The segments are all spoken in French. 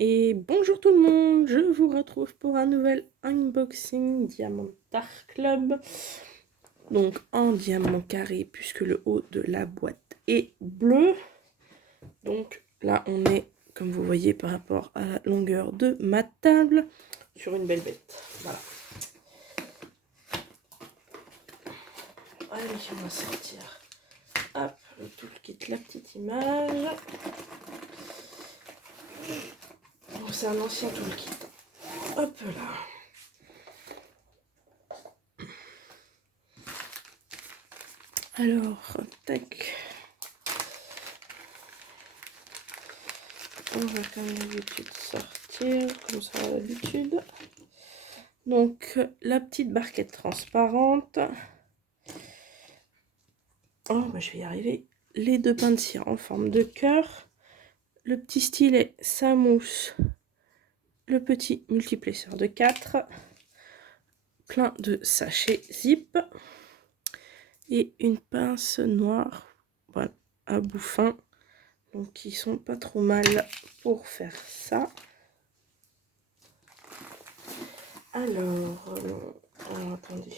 Et bonjour tout le monde, je vous retrouve pour un nouvel unboxing Diamant Dark Club. Donc en diamant carré puisque le haut de la boîte est bleu. Donc là on est, comme vous voyez par rapport à la longueur de ma table, sur une belle bête. Voilà. Allez, on va sortir. Hop, le toolkit, la petite image. Bon, c'est un ancien toolkit. Hop là. Alors, tac. On va comme d'habitude sortir, comme ça à l'habitude. Donc, la petite barquette transparente. Oh, bah, je vais y arriver. Les deux pains de cire en forme de cœur. Le petit stylet Samous. Le petit multiplesseur de 4. Plein de sachets zip. Et une pince noire. Voilà, à bout fin. Donc, qui sont pas trop mal pour faire ça. Alors, attendez.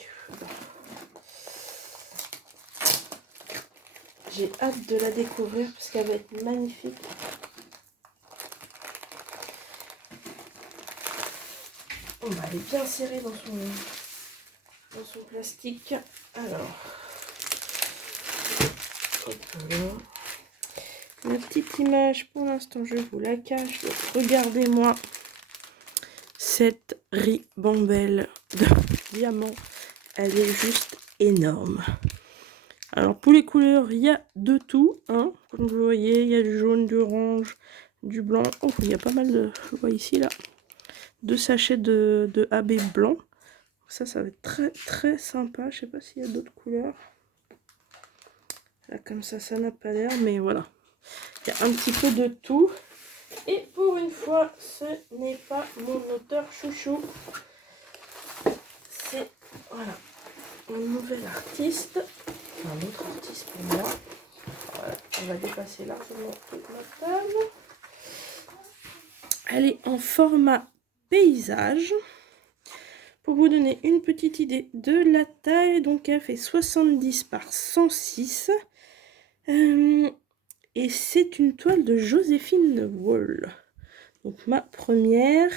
J'ai hâte de la découvrir parce qu'elle va être magnifique. Oh, bah, elle est bien serrée dans son plastique. Alors, hop là. La petite image, pour l'instant, je vous la cache. Regardez-moi cette ribambelle de diamant. Elle est juste énorme. Alors, pour les couleurs, il y a de tout. Hein. Comme vous voyez, il y a du jaune, du orange, du blanc. Oh, il y a pas mal de... Je vois ici, là. 2 sachets de AB blanc. Ça va être très très sympa. Je sais pas s'il y a d'autres couleurs. Là, comme ça n'a pas l'air, mais voilà. Il y a un petit peu de tout. Et pour une fois, ce n'est pas mon auteur chouchou. C'est, voilà, un nouvel artiste. Un autre artiste pour moi. Voilà, on va dépasser largement toute ma table. Elle est en format paysage. Pour vous donner une petite idée de la taille, donc elle fait 70 par 106. Et c'est une toile de Joséphine Wall. Donc ma première.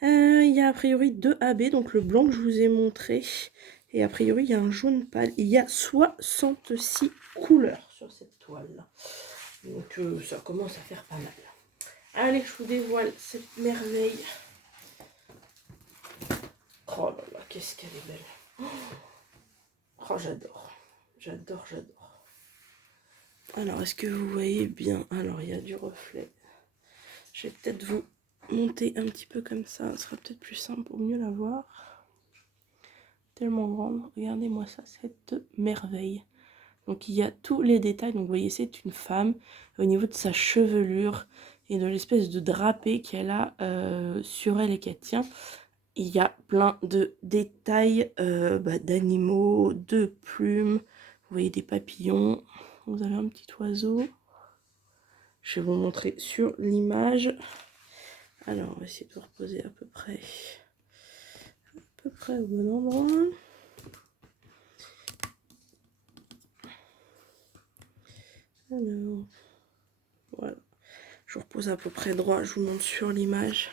Il y a a priori 2 AB, donc le blanc que je vous ai montré. Et a priori, il y a un jaune pâle. Il y a 66 couleurs sur cette toile. Donc ça commence à faire pas mal. Allez, je vous dévoile cette merveille. Oh là là, qu'est-ce qu'elle est belle. Oh, j'adore. J'adore, j'adore. Alors, est-ce que vous voyez bien? Alors, il y a du reflet. Je vais peut-être vous monter un petit peu comme ça. Ce sera peut-être plus simple pour mieux la voir. Tellement grande. Regardez-moi ça, cette merveille. Donc, il y a tous les détails. Donc, vous voyez, c'est une femme. Au niveau de sa chevelure et de l'espèce de drapé qu'elle a sur elle et qu'elle tient, il y a plein de détails d'animaux, de plumes. Vous voyez des papillons. Vous avez un petit oiseau. Je vais vous montrer sur l'image. Alors, on va essayer de vous reposer à peu près au bon endroit. Alors, voilà. Je vous repose à peu près droit. Je vous montre sur l'image.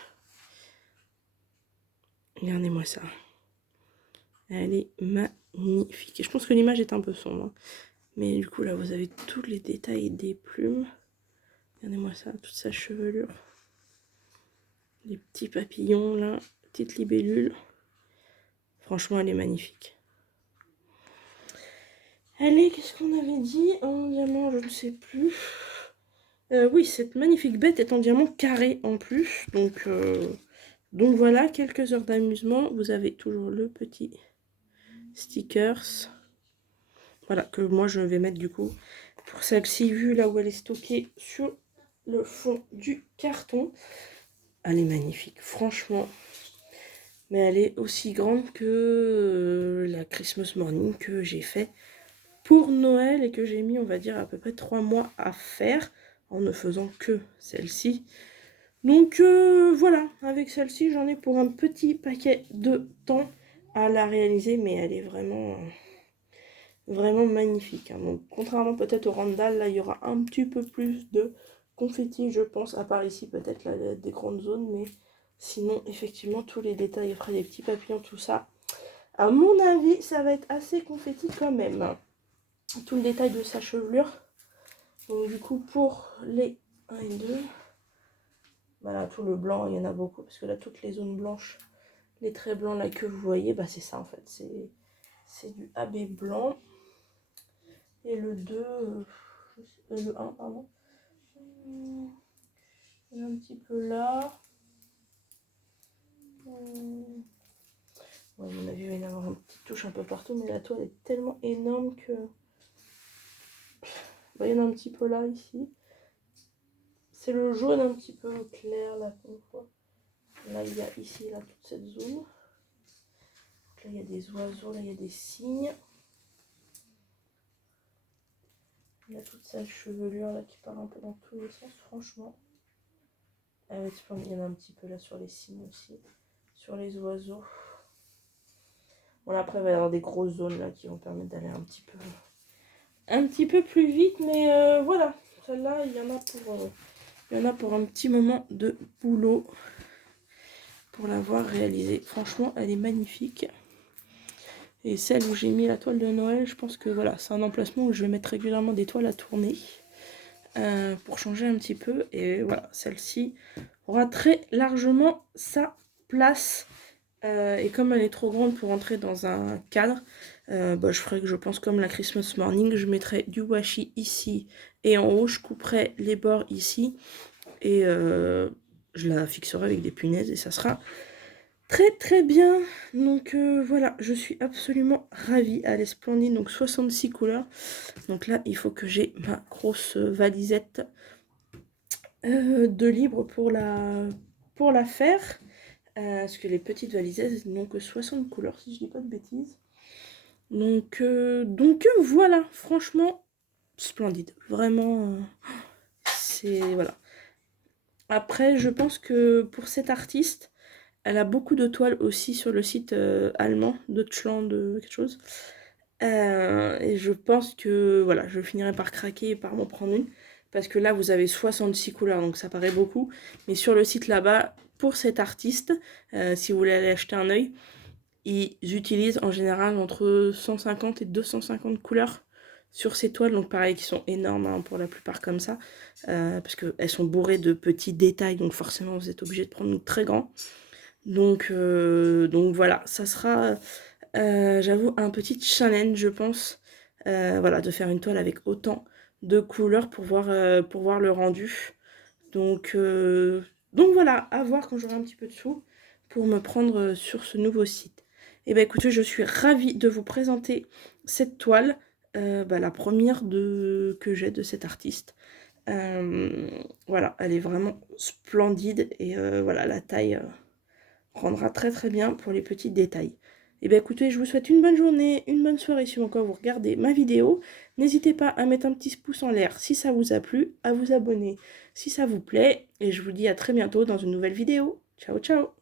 Regardez-moi ça. Elle est magnifique. Et je pense que l'image est un peu sombre. Hein. Mais du coup, là, vous avez tous les détails des plumes. Regardez-moi ça, toute sa chevelure. Les petits papillons, là. Petite libellule. Franchement, elle est magnifique. Allez, qu'est-ce qu'on avait dit en diamant? Je ne sais plus. Oui, cette magnifique bête est en diamant carré en plus. Donc voilà, quelques heures d'amusement. Vous avez toujours le petit stickers. Voilà, que moi je vais mettre du coup pour celle-ci, vu là où elle est stockée sur le fond du carton. Elle est magnifique, franchement. Mais elle est aussi grande que la Christmas Morning que j'ai fait pour Noël et que j'ai mis, on va dire, à peu près 3 mois à faire en ne faisant que celle-ci. Donc voilà, avec celle-ci, j'en ai pour un petit paquet de temps à la réaliser, mais elle est vraiment magnifique. Hein. Donc contrairement peut-être au Randall, là il y aura un petit peu plus de confetti, je pense, à part ici peut-être là, des grandes zones, mais sinon effectivement tous les détails, après les petits papillons, tout ça, à mon avis ça va être assez confetti quand même. Tout le détail de sa chevelure. Donc du coup pour les 1 et 2, voilà, tout le blanc, il y en a beaucoup, parce que là toutes les zones blanches, les traits blancs là que vous voyez, bah c'est ça en fait, c'est du AB blanc. Et le 2, le 1 pardon, il y en a un petit peu là. Ouais, à mon avis, il va y en avoir une petite touche un peu partout, mais la toile est tellement énorme que... Bah, il y en a un petit peu là, ici. C'est le jaune un petit peu clair, là, qu'on voit. Là, il y a ici, là, toute cette zone. Donc là, il y a des oiseaux, là, il y a des cygnes. Il y a toute sa chevelure, là, qui part un peu dans tous les sens, franchement. Ah ouais, il y en a un petit peu là sur les cygnes aussi. Sur les oiseaux. Bon, là, après, il va y avoir des grosses zones, là, qui vont permettre d'aller un petit peu plus vite, mais voilà, celle-là, il y en a pour un petit moment de boulot pour l'avoir réalisée. Franchement, elle est magnifique. Et celle où j'ai mis la toile de Noël, je pense que voilà, c'est un emplacement où je vais mettre régulièrement des toiles à tourner pour changer un petit peu. Et voilà, celle-ci aura très largement sa place. Et comme elle est trop grande pour entrer dans un cadre, bah, je ferai que je pense comme la Christmas Morning, je mettrai du washi ici et en haut, je couperai les bords ici et je la fixerai avec des punaises et ça sera très bien. Donc voilà, je suis absolument ravie, elle est splendide, donc 66 couleurs. Donc là, il faut que j'ai ma grosse valisette de libre pour la faire. Parce que les petites valisaises n'ont que 60 couleurs, si je dis pas de bêtises. Donc voilà, franchement, splendide. Vraiment, c'est... Voilà. Après, je pense que pour cette artiste, elle a beaucoup de toiles aussi sur le site allemand, Deutschland, quelque chose. Et je pense que, voilà, je finirai par craquer et par m'en prendre une. Parce que là, vous avez 66 couleurs, donc ça paraît beaucoup. Mais sur le site là-bas, pour cet artiste, si vous voulez aller acheter un œil, ils utilisent en général entre 150 et 250 couleurs sur ces toiles, donc pareil, qui sont énormes hein, pour la plupart comme ça, parce qu'elles sont bourrées de petits détails, donc forcément vous êtes obligé de prendre une très grand. Donc voilà, ça sera, j'avoue, un petit challenge, je pense, voilà, de faire une toile avec autant de couleurs pour voir le rendu. Donc voilà, à voir quand j'aurai un petit peu de sous pour me prendre sur ce nouveau site. Et bien écoutez, je suis ravie de vous présenter cette toile, la première que j'ai de cet artiste. Voilà, elle est vraiment splendide et voilà, la taille rendra très bien pour les petits détails. Et bien écoutez, je vous souhaite une bonne journée, une bonne soirée si encore vous regardez ma vidéo. N'hésitez pas à mettre un petit pouce en l'air si ça vous a plu, à vous abonner si ça vous plaît. Et je vous dis à très bientôt dans une nouvelle vidéo. Ciao ciao!